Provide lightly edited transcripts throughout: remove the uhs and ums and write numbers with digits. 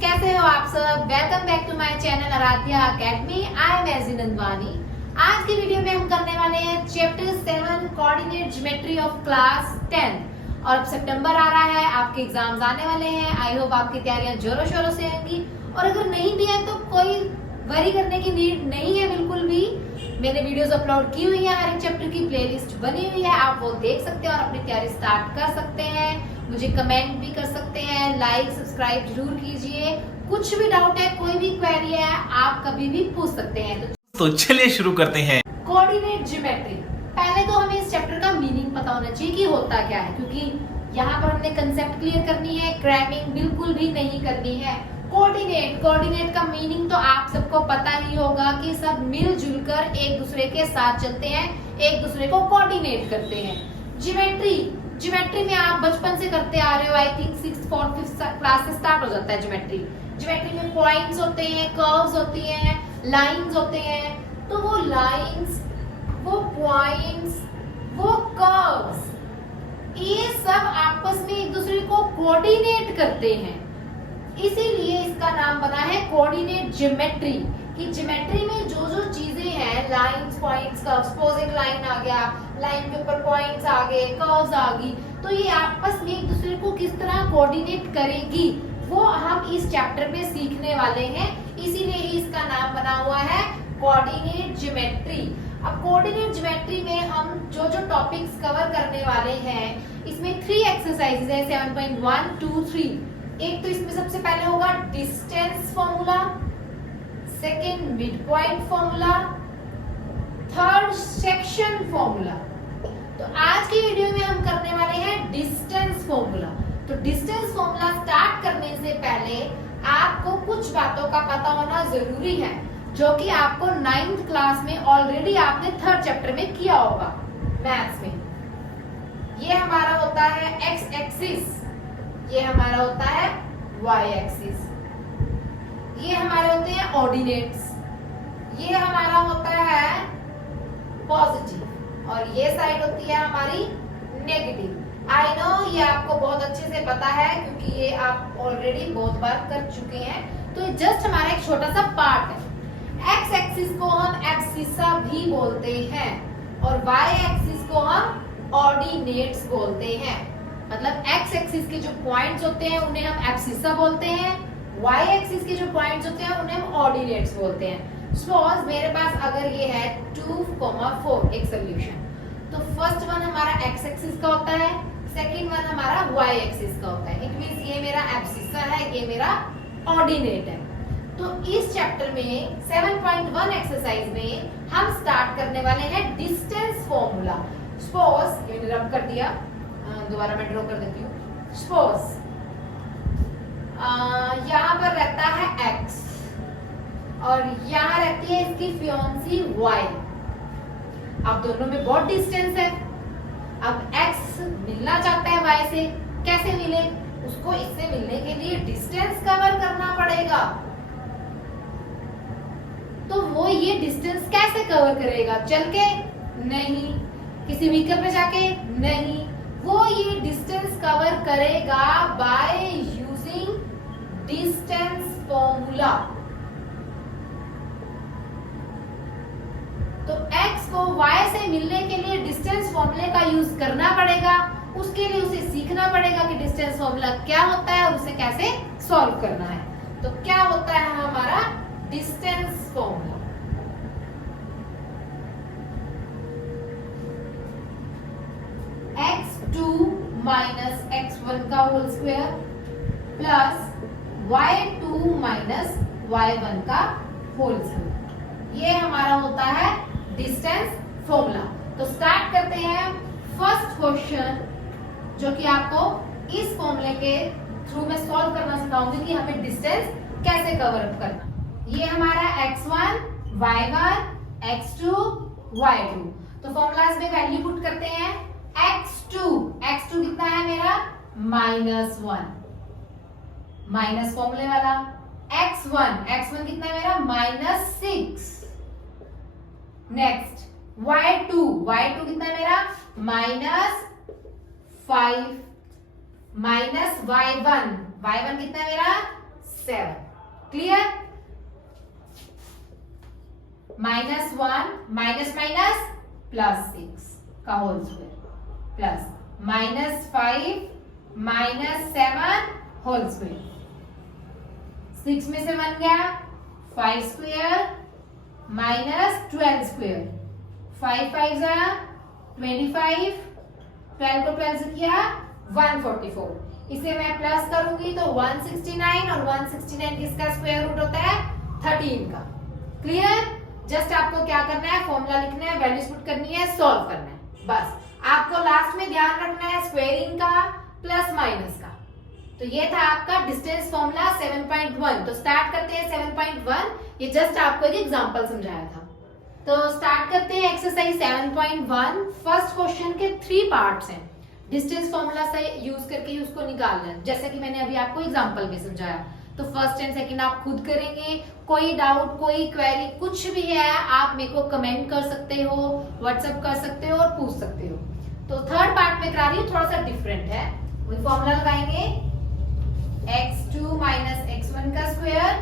कैसे हो आप सब। Welcome back to my channel Aaradhya academy. I am AG Nandwani. आज की वीडियो में हम करने वाले हैं chapter 7 coordinate geometry of class 10। और अब सितंबर आ रहा है, आपके एग्जाम्स आने वाले हैं। आई होप आपकी तैयारियां जोरों शोरों से होंगी, और अगर नहीं भी है तो कोई वरी करने की नीड नहीं है बिल्कुल भी। मैंने वीडियोस अपलोड की हुई है, हर एक चैप्टर की प्लेलिस्ट बनी हुई है, आप वो देख सकते हैं और अपनी तैयारी स्टार्ट कर सकते हैं। मुझे कमेंट भी कर सकते हैं, लाइक सब्सक्राइब जरूर कीजिए। कुछ भी डाउट है, कोई भी क्वेरी है, आप कभी भी पूछ सकते हैं। तो चलिए शुरू करते हैं। कोऑर्डिनेट ज्योमेट्री, पहले तो हमें इस चैप्टर का मीनिंग पता होना चाहिए कि होता क्या है, क्योंकि यहाँ पर हमने कंसेप्ट क्लियर करनी है, क्रैमिंग बिल्कुल भी नहीं करनी है। कोऑर्डिनेट का मीनिंग तो आप सबको पता ही होगा कि सब मिलजुल कर एक दूसरे के साथ चलते हैं, एक दूसरे को कोऑर्डिनेट करते हैं। ज्योमेट्री में आप बचपन से करते आ रहे हो, I think 6th 4th 5th class से स्टार्ट हो जाता है ज्योमेट्री में पॉइंट्स होते हैं, कर्व्स होती हैं, लाइंस होते हैं। तो वो लाइंस, वो पॉइंट्स, वो कर्व्स, ये सब आपस में एक दूसरे को कोऑर्डिनेट करते हैं, इसीलिए इसका नाम बना है कोऑर्डिनेट ज्योमेट्री। कि ज्योमेट्री में जो जो चीजें हैं, लाइंस, पॉइंट्स, कर्व्स, सपोज एक लाइन आ गया, लाइन के ऊपर पॉइंट्स आ गए, कर्व्स आ गई, तो ये आपस में एक दूसरे को किस तरह कोऑर्डिनेट करेगी, वो हम इस चैप्टर में सीखने वाले हैं। इसीलिए इसका नाम बना हुआ है कोऑर्डिनेट ज्योमेट्री। अब कोऑर्डिनेट ज्योमेट्री में हम जो जो टॉपिक्स कवर करने वाले हैं, इसमें 3 एक्सरसाइजेज है, 7.1, 2, 3। एक तो इसमें सबसे पहले होगा distance formula, second mid point formula, third section formula. तो आज की वीडियो में हम करने वाले हैं डिस्टेंस फॉर्मूला। तो डिस्टेंस फॉर्मूला स्टार्ट करने से पहले आपको कुछ बातों का पता होना जरूरी है, जो कि आपको 9th क्लास में ऑलरेडी आपने 3rd चैप्टर में किया होगा मैथ्स में। ये हमारा होता है एक्स एक्सिस, ये हमारा होता है वाई एक्सिस, ये हमारे होते हैं ऑर्डिनेट्स, ये हमारा होता है पॉजिटिव, और ये साइड होती है हमारी नेगेटिव। आई नो ये आपको बहुत अच्छे से पता है, क्योंकि ये आप ऑलरेडी बहुत बार कर चुके हैं। तो जस्ट हमारा एक छोटा सा पार्ट है। एक्स एक्सिस को हम एब्सिसा भी बोलते हैं, और वाई एक्सिस को हम ऑर्डिनेट्स बोलते हैं। मतलब एक्स एक्सिस के जो पॉइंट्स होते हैं उन्हें हम एब्सिसा बोलते हैं, वाई एक्सिस के जो पॉइंट्स होते हैं उन्हें हम ऑर्डिनेट्स बोलते हैं। सपोज मेरे पास अगर ये है 2,4 एक सोल्यूशन, तो फर्स्ट वन हमारा एक्स एक्सिस का होता है, सेकंड वन हमारा वाई एक्सिस का होता है। इट मींस ये मेरा एब्सिसा है, ये मेरा ऑर्डिनेट है। तो इस चैप्टर में 7.1 एक्सरसाइज में हम स्टार्ट करने वाले हैं डिस्टेंस फॉर्मूला। सपोज मैंने रब कर दिया, दोबारा मैं ड्रॉ कर देती हूँ। सपोज यहाँ पर रहता है x, और यहाँ रहती है इसकी फियोंसी y। अब दोनों में बहुत डिस्टेंस है। अब x मिलना चाहता है y से, कैसे मिले? उसको इससे मिलने के लिए डिस्टेंस कवर करना पड़ेगा। तो वो ये डिस्टेंस कैसे कवर करेगा? चल के? नहीं। किसी व्हीकल पे जाके? नहीं। वो ये डिस्टेंस कवर करेगा बाय यूजिंग डिस्टेंस फॉर्मूला। तो x को y से मिलने के लिए डिस्टेंस फॉर्मूले का यूज करना पड़ेगा। उसके लिए उसे सीखना पड़ेगा कि डिस्टेंस फॉर्मूला क्या होता है और उसे कैसे सॉल्व करना है। तो क्या होता है हमारा distance formula? x2 minus x1 का whole square plus y2 minus y1 का होल स्क्वायर, ये हमारा होता है डिस्टेंस फॉर्मूला। तो स्टार्ट करते हैं फर्स्ट क्वेश्चन, जो कि आपको इस फॉर्मूले के थ्रू में सॉल्व करना सिखाऊंगी कि हमें डिस्टेंस कैसे कवर अप करना। ये हमारा x1, y1, x2, y2। तो फॉर्मूलाज में वैल्यू पुट करते हैं। x2 कितना है मेरा? -1, माइनस फॉर्मूले वाला। x1 कितना है मेरा? -6। नेक्स्ट y2 कितना है मेरा? -5 माइनस y1 कितना है मेरा? 7. क्लियर? -1 माइनस माइनस +6 का whole square plus -5 -7 whole square. 6 में से 1 गया, 5 स्क्वायर -12 स्क्वायर, 5 5 25, 12 को 12 से किया 144। इसे मैं प्लस करूंगी तो 169 और 169 किसका स्क्वायर रूट होता है? 13 का। क्लियर? जस्ट आपको क्या करना है, फॉर्मूला लिखना है, वैल्यूज पुट करनी है, सॉल्व करना है, बस। आपको लास्ट में ध्यान रखना है स्क्वायरिंग का प्लस माइनस का। तो ये था आपका डिस्टेंस फॉर्मूला 7.1। तो स्टार्ट करते हैं 7.1। ये जस्ट आपको एक एग्जांपल समझाया था। तो स्टार्ट करते हैं एक्सरसाइज 7.1। फर्स्ट क्वेश्चन के 3 पार्ट्स हैं। डिस्टेंस फॉर्मूला से यूज करके उसको निकालना है, जैसे कि मैंने अभी आपको एग्जांपल में समझाया। तो फर्स्ट एंड सेकंड आप खुद करेंगे। कोई डाउट, कोई क्वेरी, कुछ भी है आप मेरे को कमेंट कर सकते हो, व्हाट्सएप कर सकते हो और पूछ सकते हो। तो थर्ड पार्ट में करा रही हूँ, थोड़ा सा डिफरेंट है। वही फॉर्मूला लगाएंगे, x2 माइनस x1 का square,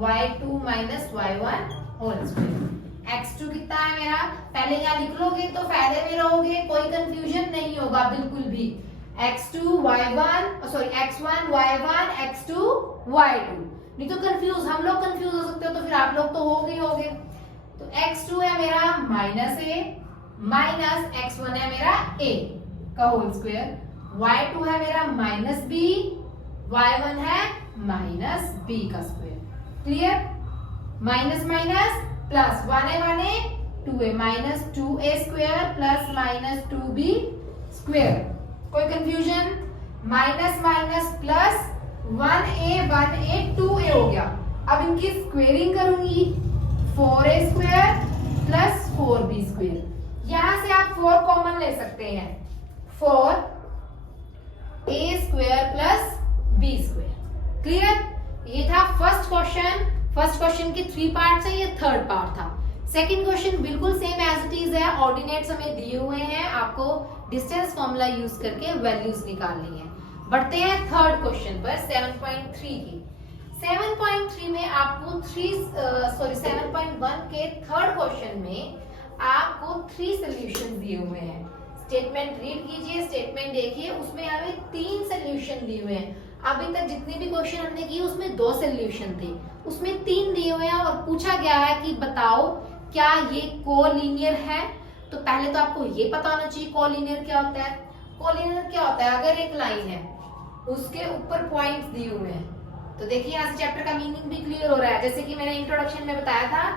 y2 minus y1 whole square. x2 कितना है मेरा, पहले यहाँ लिख लोगे तो फायदे में रहोगे, कोई कंफ्यूजन नहीं होगा बिल्कुल भी। x2 y1 sorry x1 y1 x2 y2, नहीं तो कंफ्यूज, हम लोग कंफ्यूज हो सकते हो, तो फिर आप लोग तो होगे। तो x2 है मेरा -a माइनस x1 है मेरा a का होल स्क्वायर, y2 है मेरा -b, y1 है -b का square. Clear? Minus minus plus 1a 2a minus 2a square plus -2b square. कोई confusion? Minus minus plus 1a 2a हो गया। अब इनकी स्क्वेयरिंग करूंगी, 4a square plus 4b square. यहां से आप 4 कॉमन ले सकते हैं, 4a square plus b square. Clear? ये था फर्स्ट क्वेश्चन। फर्स्ट क्वेश्चन के 3 पार्ट्स है, ये थर्ड पार्ट था। सेकंड क्वेश्चन बिल्कुल सेम एज इट इज है, ऑर्डिनेट्स हमें दिए हुए हैं, आपको डिस्टेंस फॉर्मूला यूज करके वैल्यूज निकालनी है। बढ़ते हैं थर्ड क्वेश्चन पर, 7.3 की। 7.3 में आपको 7.1 के थर्ड क्वेश्चन में आपको 3 सोल्यूशन दिए हुए हैं। स्टेटमेंट रीड कीजिए, स्टेटमेंट देखिए, उसमें हमें 3 सोल्यूशन दिए हुए हैं। अभी तक जितने भी क्वेश्चन हमने किए उसमें 2 सोल्यूशन थे, उसमें 3 दिए हुए हैं और पूछा गया है कि बताओ क्या ये कोलिनियर है। तो पहले तो आपको ये पता होना चाहिए कोलिनियर क्या होता है। कोलिनियर क्या होता है, अगर एक लाइन है उसके ऊपर पॉइंट्स दिए हुए हैं, तो देखिए यहाँ से चैप्टर का मीनिंग भी क्लियर हो रहा है। जैसे कि मैंने इंट्रोडक्शन में बताया था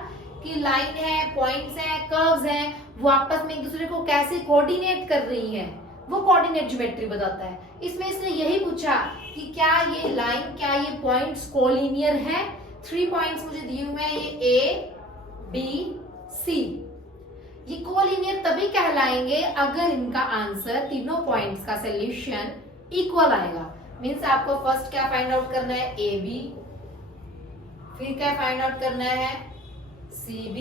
कि लाइन है, पॉइंट्स हैं, कर्व्स हैं, वो आपस में एक दूसरे को कैसे कोऑर्डिनेट कर रही है, वो कोऑर्डिनेट ज्योमेट्री बताता है। इसमें इसने यही पूछा कि क्या ये लाइन, क्या ये पॉइंट्स कोलिनियर है। 3 पॉइंट्स मुझे दिए हुए हैं, ये A, B, C। ये कोलिनियर तभी कहलाएंगे अगर इनका आंसर, तीनों पॉइंट्स का सोल्यूशन इक्वल आएगा। मींस आपको फर्स्ट क्या फाइंड आउट करना है, AB, फिर क्या फाइंड आउट करना है, CB,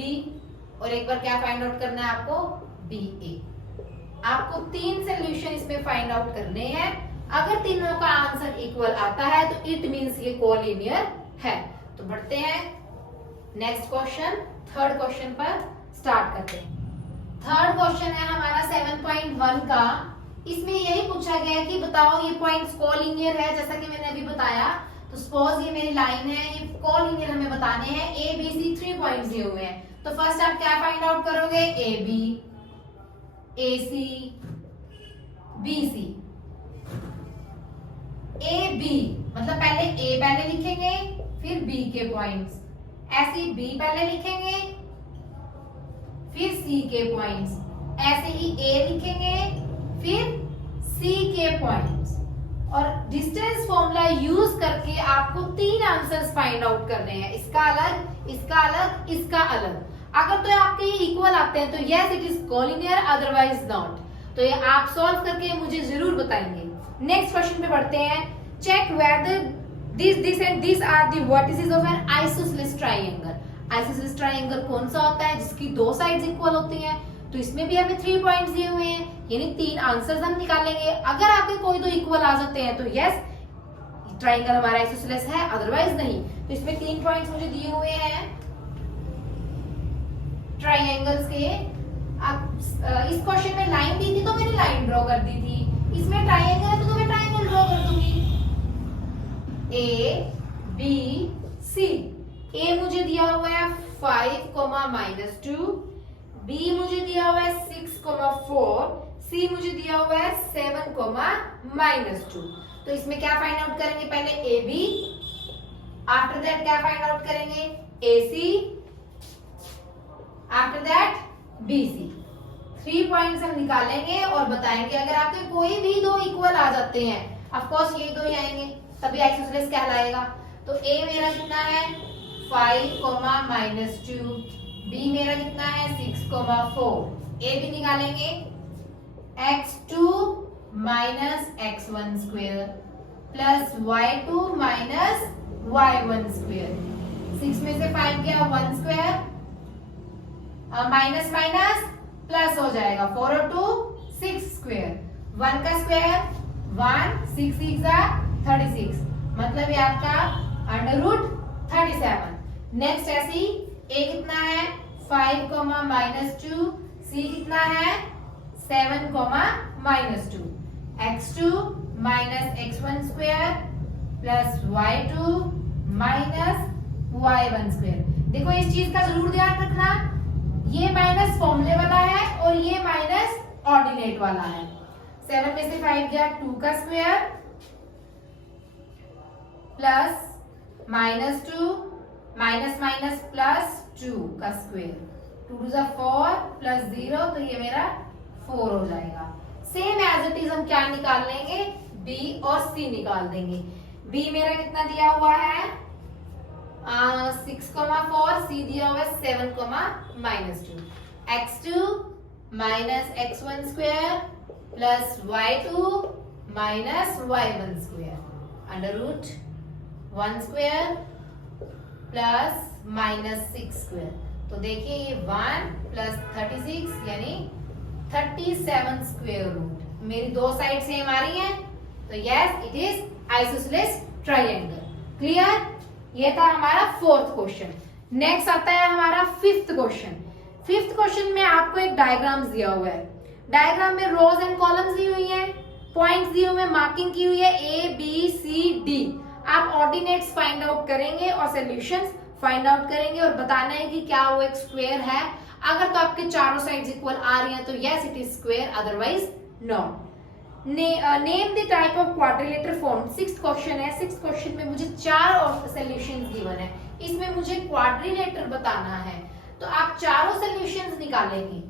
और एक बार क्या फाइंड आउट करना है आपको, BA। आपको 3 सोल्यूशन इसमें फाइंड आउट करने हैं। अगर तीनों का आंसर इक्वल आता है तो इट मींस ये कोलिनियर है। तो बढ़ते हैं नेक्स्ट क्वेश्चन, थर्ड क्वेश्चन पर स्टार्ट करते हैं। थर्ड क्वेश्चन है हमारा 7.1 का। इसमें यही पूछा गया है कि बताओ ये पॉइंट्स कोलिनियर है, जैसा कि मैंने अभी बताया। तो सपोज ये मेरी लाइन है, ये कोलिनियर हमें बताने हैं। A, B, C 3 पॉइंट्स दिए हुए हैं। तो फर्स्ट आप क्या फाइंड आउट करोगे, AB, AC, BC। AB मतलब पहले A पहले लिखेंगे, फिर B के पॉइंट्स, ऐसे ही B पहले लिखेंगे, फिर C के पॉइंट्स, ऐसे ही A लिखेंगे, फिर C के पॉइंट्स। और डिस्टेंस फॉर्मूला यूज करके आपको 3 आंसर्स फाइंड आउट करने हैं, इसका अलग, इसका अलग, इसका अलग। अगर तो आपके ये इक्वल आते हैं तो yes it is collinear, otherwise not. तो ये आप सॉल्व करके मुझे जरूर बताएंगे। नेक्स्ट क्वेश्चन पे बढ़ते हैं। Check whether this and this are the vertices of an isosceles triangle. Isosceles triangle कौन सा होता है, जिसकी 2 साइड्स इक्वल होती हैं। तो इसमें भी हमें 3 पॉइंट्स दिए हुए हैं, यानी 3 आंसर्स हम निकालेंगे। अगर आपके कोई 2 इक्वल आ जाते हैं तो यस ट्राइंगल हमारा आइसोसेलेस है, अदरवाइज नहीं। तो इसमें 3 पॉइंट्स मुझे दिए हुए हैं ट्राइंगल्स के। अब इस क्वेश्चन में लाइन दी थी तो मैंने लाइन ड्रॉ कर दी थी, इसमें ट्राइंगल है तो मैं ट्राइंगल ड्रॉ कर दूंगी। ए बी सी, ए मुझे दिया हुआ है 5, -2, बी मुझे दिया हुआ है 6, 4, सी मुझे दिया हुआ है 7, -2। तो इसमें क्या फाइंड आउट करेंगे, पहले ए बी, आफ्टर दैट क्या फाइंड आउट करेंगे, A C, after that B C. 3 points हम निकालेंगे और बताएंगे। अगर आपके कोई भी दो इक्वल आ जाते हैं, ऑफ कोर्स ये दो ही आएंगे, तभी आइसोसेलेस कहलाएगा। तो ए मेरा कितना है 5, -2, बी मेरा कितना है 6, 4। ए भी निकालेंगे, x2 - x1² plus y2 - y1²। 6 में से 5 गया 1², माइनस माइनस प्लस हो जाएगा, 4 और 2 6², 1 का स्क्वायर 1, 6 6 36, मतलब ये आपका √37। नेक्स्ट ऐसी ए कितना है 5, -2, सी कितना है 7, -2, x2 - x1² plus y2 - y1²। देखो इस चीज का जरूर ध्यान रखना, ये माइनस फॉर्मूले वाला है और ये माइनस ऑर्डिनेट वाला है। 7 में से 5 गया 2 का square plus -2 minus minus plus 2 का स्क्वायर, 2 2 4 प्लस 0, तो ये मेरा 4 हो जाएगा। सेम एज इट इज हम क्या निकाल लेंगे, बी और सी निकाल देंगे। बी मेरा कितना दिया हुआ है 6, 4, सी दिया हुआ है 7, -2, x2 - x1² plus y2 - y1² √1² plus -6²। तो देखिए ये 1 प्लस 36 यानी 37² मेरी दो साइड सेम आ रही हैं, तो yes it is isosceles triangle. Clear? ये था हमारा 4th क्वेश्चन। नेक्स्ट आता है हमारा 5th क्वेश्चन। 5th क्वेश्चन में आपको एक डायग्राम दिया हुआ है। डायग्राम में रोज एंड कॉलम्स दी हुई हैं, पॉइंट्स दिए हुए हैं, मार्किंग की हुई है ए बी सी डी। आप ऑर्डिनेट्स फाइंड आउट करेंगे और सॉल्यूशंस फाइंड आउट करेंगे और बताना है कि क्या वो एक स्क्वायर है। अगर तो आपके चारों साइड्स इक्वल आ रही हैं तो yes it is square, otherwise no. Name the type of quadrilateral form. 6th question है। 6th क्वेश्चन में मुझे 4 सॉल्यूशंस गिवन है, इसमें मुझे क्वाड्रिलेटर बताना है, तो आप चारों सॉल्यूशंस निकालेंगे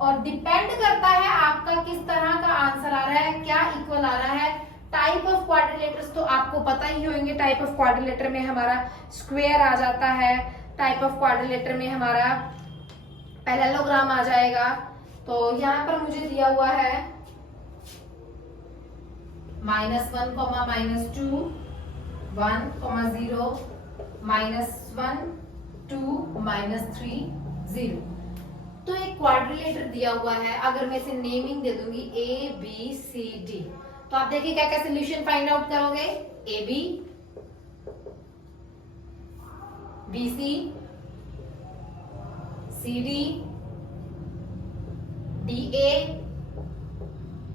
और डिपेंड करता है आपका किस तरह का आंसर आ रहा है, क्या इक्वल आ रहा है। टाइप ऑफ क्वाड्रिलेटर्स तो आपको पता ही होंगे। टाइप ऑफ क्वाड्रिलेटर में हमारा स्क्वायर आ जाता है, टाइप ऑफ क्वाड्रिलेटर में हमारा पैरेललोग्राम आ जाएगा। तो यहाँ पर मुझे दिया हुआ है -1, -2, 1, 0, -1, 2, -3, 0। तो एक क्वाड्रिलेटर दिया हुआ है। अगर मैं इसे नेमिंग दे दूंगी ए बी सी डी, तो आप देखिए क्या क्या सोल्यूशन फाइंड आउट करोगे, A B, B C, C D, D A,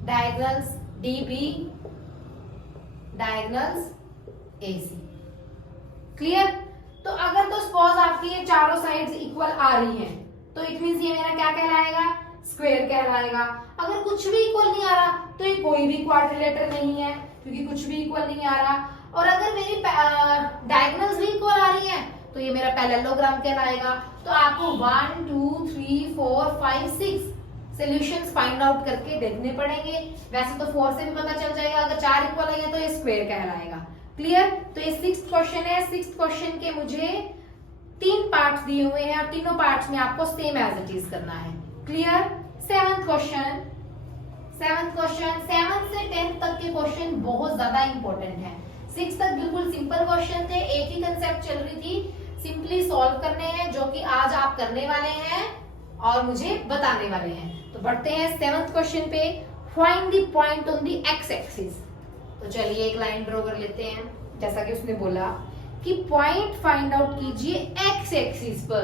diagonals D B, diagonals A C. Clear? तो अगर तो सपोज आपकी ये चारों साइड्स इक्वल आ रही हैं, तो इट मींस ये मेरा क्या कहलाएगा, स्क्वायर कहलाएगा। अगर कुछ भी इक्वल नहीं आ रहा तो ये कोई भी क्वाड्रिलेटर नहीं है, क्योंकि कुछ भी इक्वल नहीं आ रहा। और अगर मेरी डायगोनल्स भी इक्वल आ रही हैं तो ये मेरा पैरेललोग्राम कहलाएगा। तो आपको 1 2 3 4 5 6 सॉल्यूशंस फाइंड आउट करके देखने पड़ेंगे। वैसे तो 4 से भी पता चल जाएगा, अगर 4 इक्वल है तो ये स्क्वायर कहलाएगा। क्लियर? तो ये 6th क्वेश्चन है। 6th क्वेश्चन के मुझे 3 पार्ट्स दिए हुए हैं और तीनों पार्ट्स में आपको सेम एज इट इज करना है। क्लियर? 7th question. 7 से 10 तक के क्वेश्चन बहुत ज्यादा इंपॉर्टेंट है। 6 तक बिल्कुल सिंपल क्वेश्चन थे, एक ही कंसेप्ट चल रही थी, सिंपली सॉल्व करने हैं, जो कि आज आप करने वाले हैं और मुझे बताने वाले हैं। तो बढ़ते हैं 7th क्वेश्चन पे। Find the point on the x axis. तो तो चलिए एक लाइन ड्रॉ कर लेते हैं। जैसा कि उसने बोला कि पॉइंट फाइंड आउट कीजिए एक्स एक्सिस पर,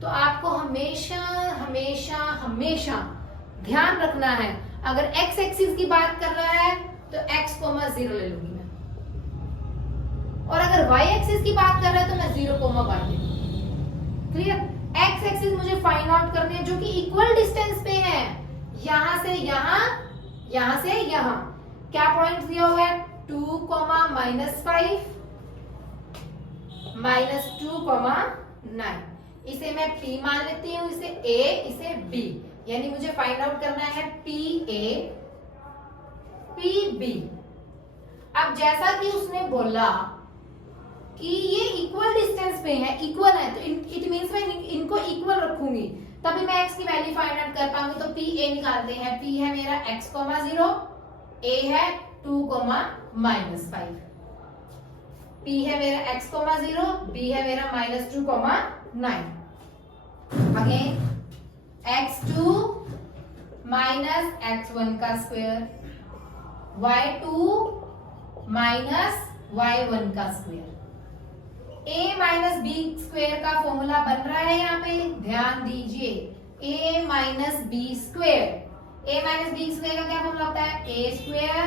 तो आपको हमेशा हमेशा हमेशा ध्यान रखना है, अगर एक्स एक्सिस की बात कर रहा है तो x, 0 ले लूंगी मैं, और अगर y एक्सिस की बात कर रहा है तो मैं 0, y ले लूंगी। क्लियर? x एक्सिस मुझे फाइंड आउट करने हैं जो कि इक्वल डिस्टेंस पे है, यहां से यहां, यहां से यहां। क्या पॉइंट दिया हुआ है? 2, -5, -2, 9। इसे मैं P मान लेती हूँ, इसे A, इसे B, यानी मुझे फाइंड आउट करना है PA, PB। अब जैसा कि उसने बोला कि ये इक्वल डिस्टेंस पे है, इक्वल है, तो इट मींस मैं इनको इक्वल रखूंगी तभी मैं x की वैल्यू फाइंड आउट कर पाऊंगी। तो PA निकालते हैं। P है मेरा x, 0, A है 2, -5। P है मेरा x, 0, B है मेरा -2, 9। अगेन x2 -x1 का स्क्वायर, y2 -y1 का स्क्वायर। a - b स्क्वायर का फॉर्मूला बन रहा है यहाँ पे, ध्यान दीजिए। a - b square, a - b square का क्या फॉर्मूला होता है? a square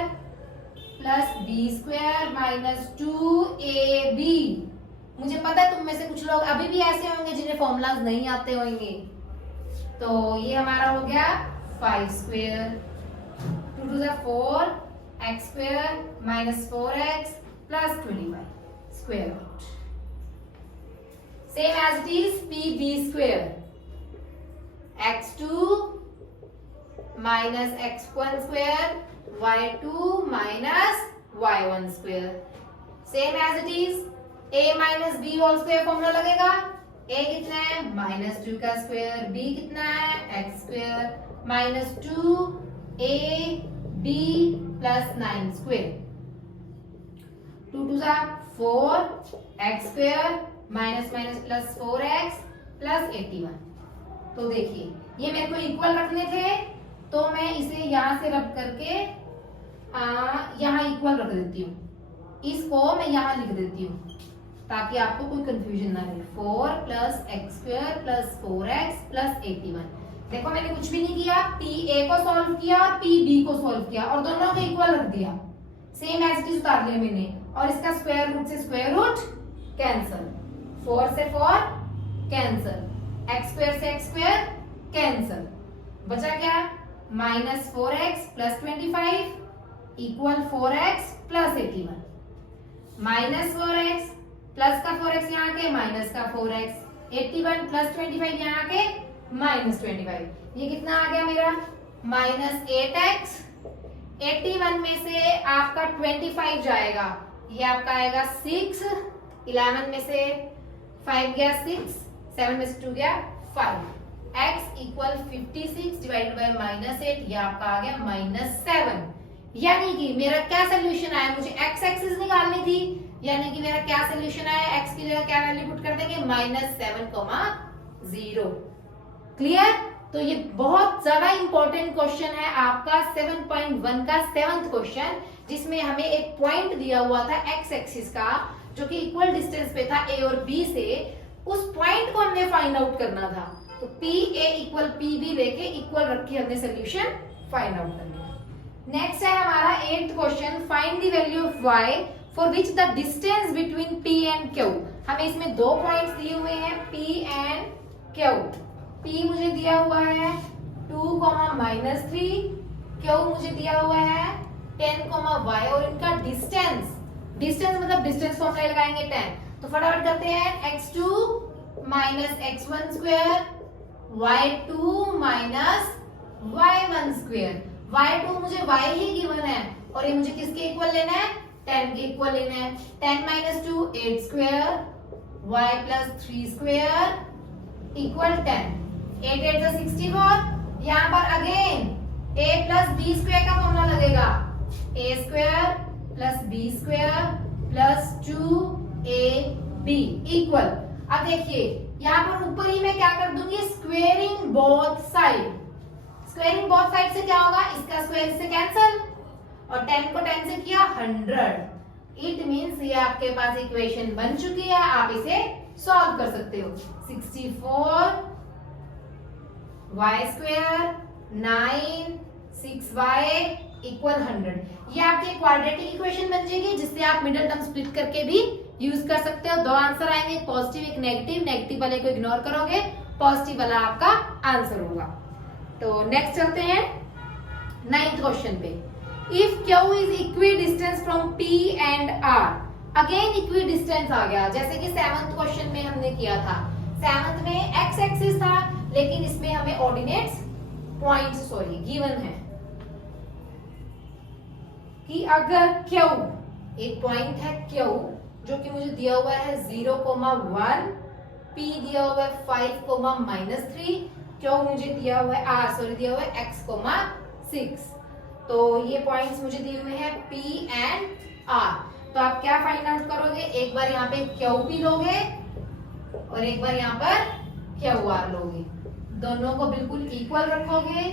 plus b square -2ab। मुझे पता है तुम में से कुछ लोग अभी भी ऐसे होंगे जिन्हें फॉर्मूलाज नहीं आते होंगे। तो ये हमारा हो गया 5 square, 2 to the 4, x square -4x plus 25 square root. Same as it is pb square, x2 -x1 square, y2 -y1 square. Same as it is a - b whole square formula लगेगा। a कितना है? -2 का square, b कितना है? x square -2ab plus 9 square, 2 to the 4, x square plus 4x plus 81। तो देखिए ये मेरे को इक्वल रखने थे, तो मैं इसे यहां से रब करके यहां इक्वल रख देती हूँ, इसको मैं यहां लिख देती हूँ ताकि आपको कोई कंफ्यूजन ना रहे। 4 + x square plus 4x plus 81। देखो मैंने कुछ भी नहीं किया, PA को सॉल्व किया और PB को सॉल्व किया और दोनों को इक्वल रख दिया। सेम एज इट इज उतार लिया मैंने, और इसका स्क्वायर रूट से स्क्वायर रूट कैंसल, 4 से 4 कैंसल, x स्क्वायर से x स्क्वायर कैंसल, बचा क्या? -4x plus 25 equal 4x plus 81। -4x plus का 4x यहाँ के, माइनस का 4x, 81 प्लस 25 यहाँ के, -25। ये कितना आ गया मेरा? -8x। 81 में से आपका 25 जाएगा, ये आपका आएगा 6। 11 में से 5 गया 6, 7 में से 2 गया 5। x इक्वल 56 डिवाइडेड बाय -8, ये आपका आ गया -7। यानी कि मेरा क्या सोल्यूशन आया? मुझे x एक्सिस निकालनी थी, यानी कि मेरा क्या सोल्यूशन आया? x की जगह क्या वैल्यू पुट कर देंगे? -7,0। क्लियर? तो ये बहुत ज्यादा इंपॉर्टेंट क्वेश्चन है आपका 7.1 का 7th क्वेश्चन, जिसमें हमें एक पॉइंट दिया हुआ था x एक्सिस का जो कि इक्वल डिस्टेंस पे था a और b से। उस पॉइंट को हमने फाइंड आउट करना था, तो PA इक्वल PB लेके इक्वल रख के हमने सोल्यूशन फाइंड आउट कर लिया। नेक्स्ट है हमारा 8th question, find the value of y for which the distance between P and Q। हमें इसमें दो पॉइंट्स दिए हुए हैं P एंड Q। P मुझे दिया हुआ है 2, -3, Q मुझे दिया हुआ है 10, y, और इनका डिस्टेंस मतलब डिस्टेंस फॉर्मूला लगाएंगे 10। तो फटाफट करते हैं, x2 -x1 square, y2 -y1 square. y2 मुझे y ही गिवन है और ये मुझे किसके इक्वल लेना है? 10 के इक्वल लेना है। 10 - 2 8 स्क्वायर, y + 3 स्क्वायर इक्वल 10। 8 8 = 64। यहाँ पर अगेन a + b स्क्वायर का फॉर्मूला लगेगा, a square + b square + 2ab equal. अब देखिए यहाँ पर ऊपर ही मैं क्या कर दूंगी? Squaring both side. Squaring both side से क्या होगा? इसका स्क्वायर इससे कैंसल, और 10 को 10 से किया 100। इट मीन्स ये आपके पास इक्वेशन बन चुकी है, आप इसे सॉल्व कर सकते हो। 64 y स्क्वायर 9 6y इक्वल 100। ये आपकी क्वाड्रेटिक इक्वेशन बन जाएगी जिससे आप मिडिल टर्म स्प्लिट करके भी यूज कर सकते हो। दो आंसर आएंगे, एक पॉजिटिव एक नेगेटिव। नेगेटिव वाले को इग्नोर करोगे, पॉजिटिव वाला आपका आंसर होगा। तो नेक्स्ट चलते हैं 9th क्वेश्चन पे। If Q is equidistant from P and R, again equidistant आ गया, जैसे कि 7th क्वेश्चन में हमने किया था। 7th में x एक्सिस था, लेकिन इसमें हमें ऑर्डिनेट्स पॉइंट्स गिवन है कि अगर Q एक पॉइंट है Q जो कि मुझे दिया हुआ है 0,1, P दिया हुआ है 5,-3, Q मुझे दिया हुआ है दिया हुआ है x,6। तो ये पॉइंट्स मुझे दिए हुए हैं P एंड R। तो आप क्या फाइंड आउट करोगे, एक बार यहाँ पे QP लोगे और एक बार यहाँ पर QR लोगे, दोनों को बिल्कुल इक्वल रखोगे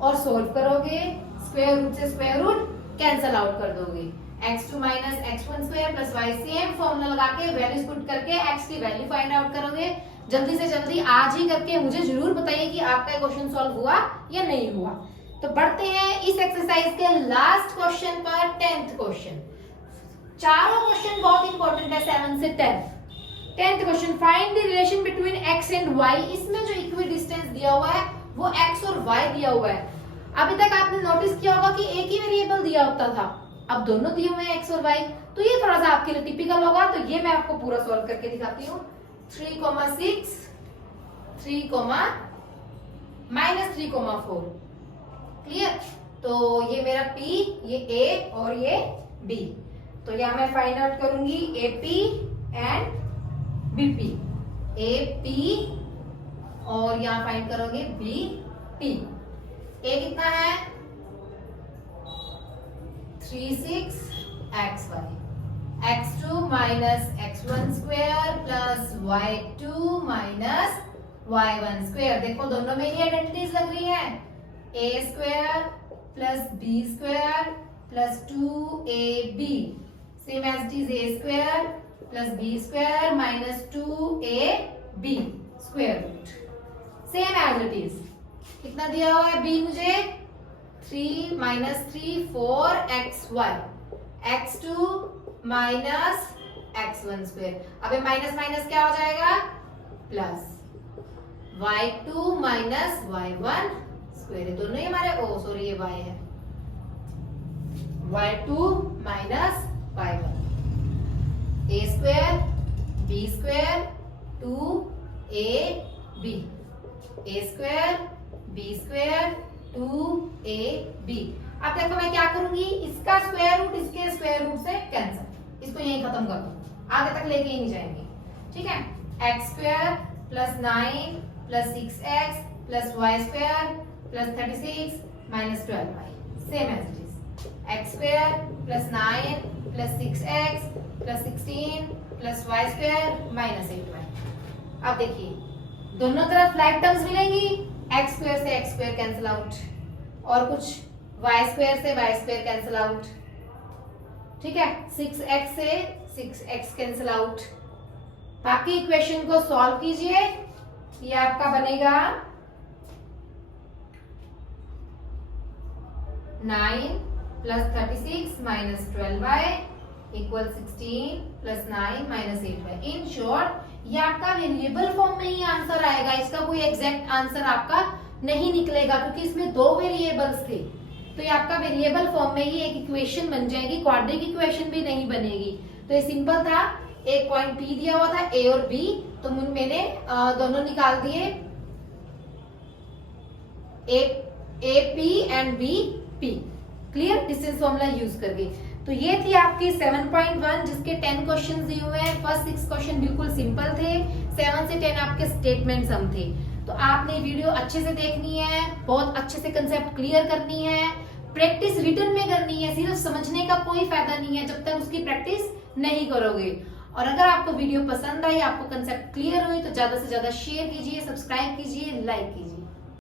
और सोल्व करोगे। स्क्वायर रूट से स्क्वायर रूट कैंसल आउट कर दोगे। x2 minus x1 square plus y, same formula लगा के वैल्यूज पुट करके x की वैल्यू फाइंड आउट करोगे। जल्दी से जल्दी आज ही करके मुझे जरूर बताइए कि आपका क्वेश्चन सॉल्व हुआ या नहीं हुआ। तो बढ़ते हैं इस एक्सरसाइज के लास्ट क्वेश्चन पर, 10th क्वेश्चन। चारों क्वेश्चन बहुत इंपॉर्टेंट है 7 से 10। 10th question, find the relation between x and y। इसमें जो इक्वी डिस्टेंस दिया हुआ है वो x और y दिया हुआ है। अभी तक आपने नोटिस किया होगा कि एक ही वेरिएबल दिया होता था, अब दोनों दिए हुए हैं x और y। तो ये थोड़ा सा आपके लिए टिपिकल होगा, तो ये मैं आपको पूरा सॉल्व करके दिखाती हूँ। 3,6 3, -3,4। क्लियर? तो ये मेरा P, ये A और ये B। तो यहाँ मैं फाइंड आउट करूंगी AP एंड BP। AP और यहाँ फाइंड करोगे BP। A कितना है 36xy, x2 minus x1 square plus y2 minus y1 square. देखो दोनों में ही आइडेंटिटीज लग रही है। a square plus b square plus 2ab, same as it is a square plus b square minus 2ab square root, same as it is. कितना दिया हुआ है b मुझे 3 -3 4xy, x2 minus x1 square. अब ये माइनस माइनस क्या हो जाएगा plus, y2 minus y1 square. दोनों ही हमारे ये y है, y2 minus y1। a square b square 2ab, a square b square 2ab। अब देखो मैं क्या करूंगी, इसका स्क्वायर रूट इसके स्क्वायर रूट से कैंसिल, इसको यहीं खत्म कर दो, आगे तक लेके ही नहीं जाएंगे। ठीक है, x square plus 9 plus 6x plus y square plus 36 minus 12y, same as it is. x square plus 9 plus 6x plus 16 plus y square minus 8y। अब देखिए दोनों तरफ लाइक टर्म्स मिलेंगी, x स्क्वायर से x स्क्वायर कैंसिल आउट और कुछ y square से y square cancel out. ठीक है, 6x से 6x कैंसिल आउट। बाकी इक्वेशन को सॉल्व कीजिए, ये आपका बनेगा 9 plus 36 minus 12y equal 16 plus 9 minus 8y। In short ये आपका वेरिएबल फॉर्म में ही आंसर आएगा, इसका कोई एग्जैक्ट आंसर आपका नहीं निकलेगा क्योंकि इसमें दो वेरिएबल्स थे। तो ये आपका वेरिएबल फॉर्म में ही एक इक्वेशन बन जाएगी, क्वाड्रेटिक इक्वेशन भी नहीं बनेगी। तो ये सिंपल था, एक पॉइंट P दिया हुआ था A और B, तो मैंने दोनों निकाल दिए, AP and BP। Clear, distance formula use करके। तो ये थी आपकी 7.1 जिसके 10 क्वेश्चन दिए हुए हैं। फर्स्ट 6 क्वेश्चन बिल्कुल सिंपल थे, 7 से 10 आपके स्टेटमेंट सम थे। तो आपने वीडियो अच्छे से देखनी है, बहुत अच्छे से कंसेप्ट क्लियर करनी है, प्रैक्टिस रिटन में करनी है। सिर्फ समझने का कोई फायदा नहीं है जब तक उसकी प्रैक्टिस नहीं करोगे। और अगर आपको वीडियो पसंद आई, आपको कंसेप्ट क्लियर हुई, तो ज्यादा से ज्यादा शेयर कीजिए, सब्सक्राइब कीजिए, लाइक कीजिए।